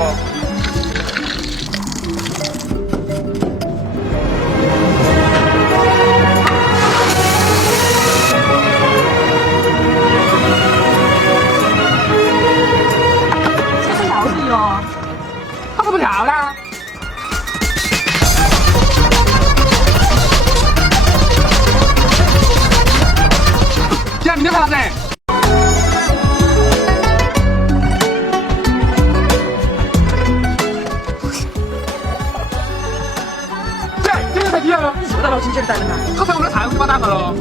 了。这是要死哟！他怎么跳啦？姐，明天啥子？姐，今天才几了？你是不是老亲戚在的嘛？他才我们的菜我就把他打发了。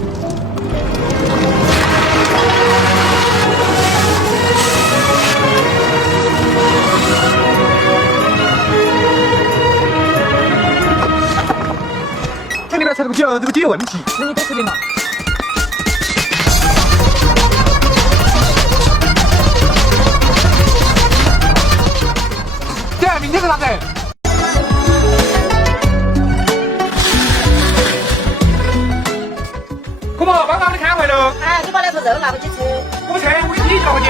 这里面才这个底有问题。那你多吃点嘛。姐，明天是啥子？可不，帮忙你看回了。哎，你把那头肉拿回去吃。我不吃，我给你叫回去。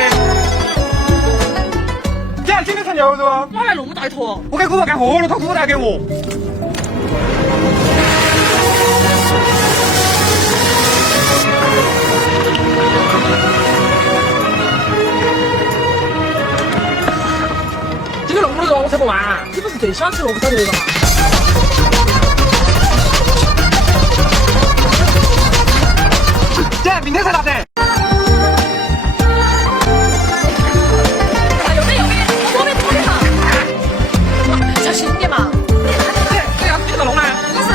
姐，今天才牛肉。哪来那么大一坨？我给姑婆干活了，他姑婆才给我。今天那么多肉我吃不完。你不是最喜欢吃萝卜炒牛肉吗？姐，明天才啥子？哎呦没有没，我没多的嘛。小心点嘛。姐，这样子你怎么弄呢？你是？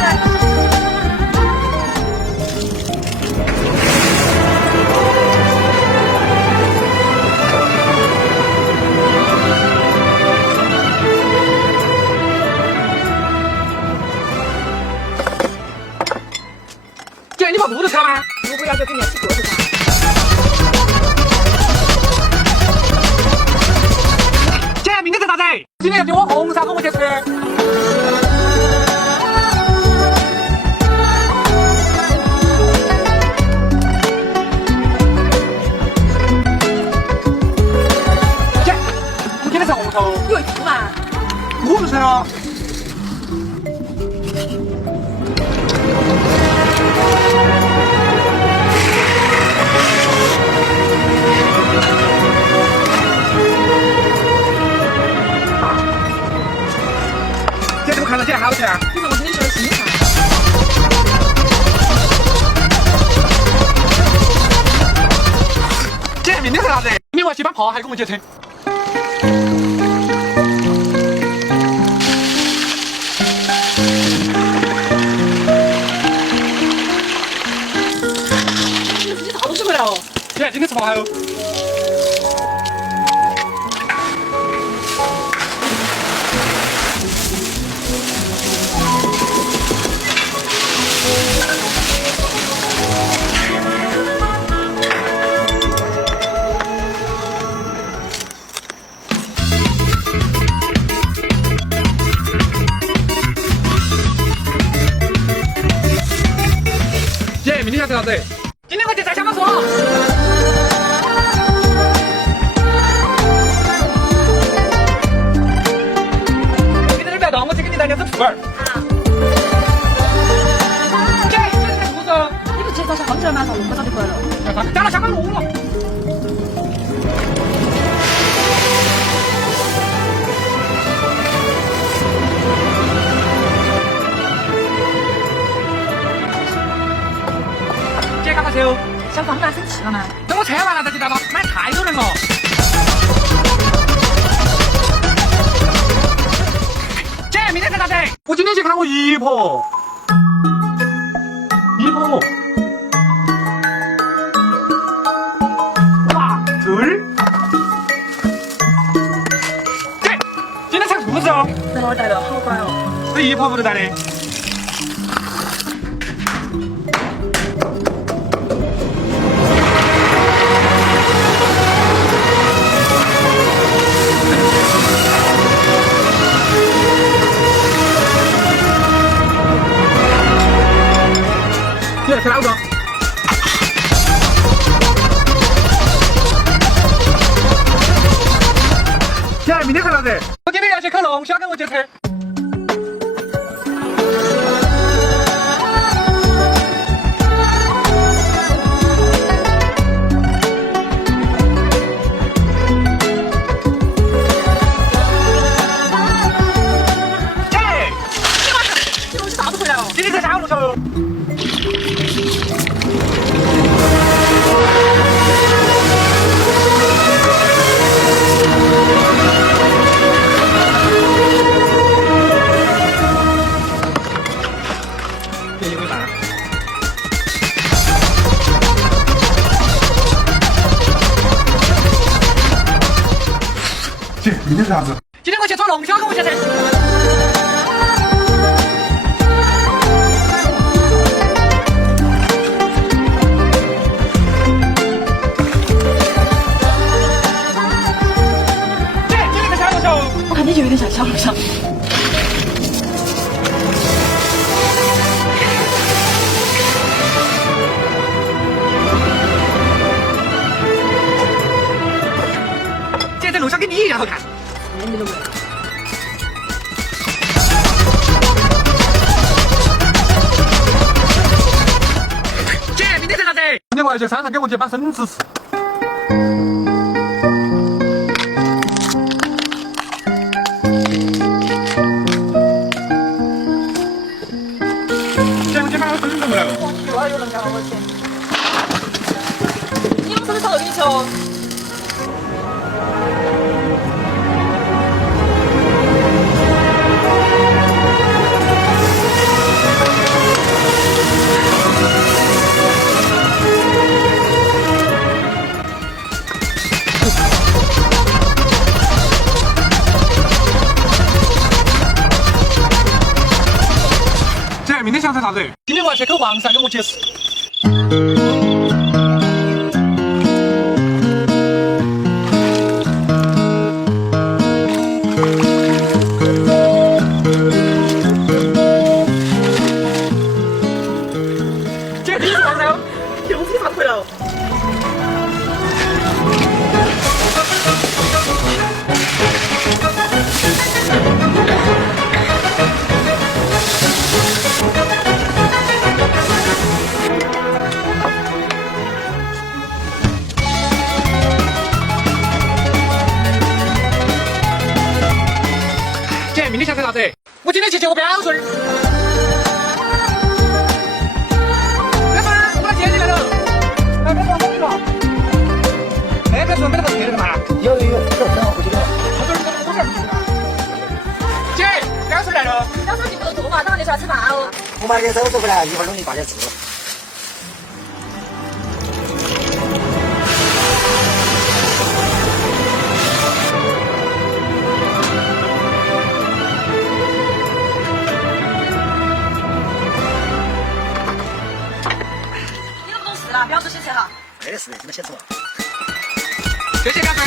姐，你把肚子吃了吗？如果要就给你吃个子噻。姐，明天吃啥子？今天要给我红烧跟我去吃。姐，我今天吃红烧。有一吐嘛？我不吃了。姐，怎么看到起来好吃啊？这是我今天学的新菜。姐，明天吃啥子？明天我要去把炮还跟我去吃。你啥东西回来哦？姐，今天吃炮还有。姐，明天要吃啥子？今天我去摘香瓜树。你在这儿不要动，我去给你带两只兔儿。姐，你在兔子。你不是去找小芳姐吗？咋那么早就回来了？加了香瓜路了。姐，赶快去哦！小芳哪生气了呢？等我吃完了再去打包，买太多人了。姐，明天吃啥子？我今天去看我姨婆。姨婆。哇，这儿。姐，今天吃兔子哦。在哪儿带的？好乖哦。这姨婆屋头带的。你来吃哪个？姐，明天吃啥子？我今天去吃。这东西咋不回来了？今天在下午头。这一回饭。姐，明天是啥子？今天我去做龙虾，跟我去吃。姐，今天在下午头。我看你就有点像小龙虾。姐，这龙虾跟你一样好看。你都没。姐，明天吃啥子？今天我要去山上给我姐搬生子吃。姐，我今晚生子回来了。又要有人干了我去。你们是不是吵到给你去哦？姐，明天想吃啥子？今天我要去口黄鳝，跟我姐吃。姐，你吃黄鳝？又是啥回来了？姐，明天想吃啥子？我今天去接我表孙。表孙，我来接你来了。哎，表孙，我去了。哎，表孙，没得个车的嘛？有，这很好，不记得。我这儿我这儿不去了。姐，表孙来了。要是进不到做嘛，等下就出来吃饭哦。我买点手走回来，一会儿弄你大点吃。你都不懂事了，表叔先吃哈。没得事，怎么写错？谢谢表孙。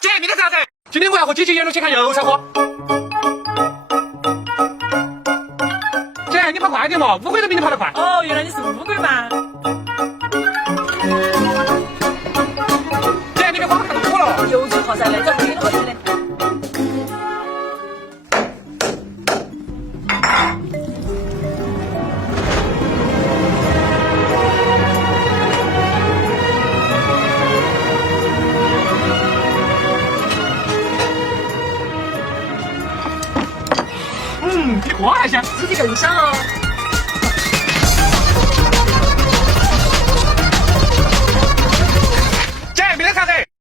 姐，明天吃啥子？今天我要和姐姐一路去看游山河。姐，你跑快点嘛，乌龟都比你跑得快。哦，原来你是乌龟嘛？姐，你别光看我了。有句话噻，那叫龟了真的。比花还香。自己更香哦。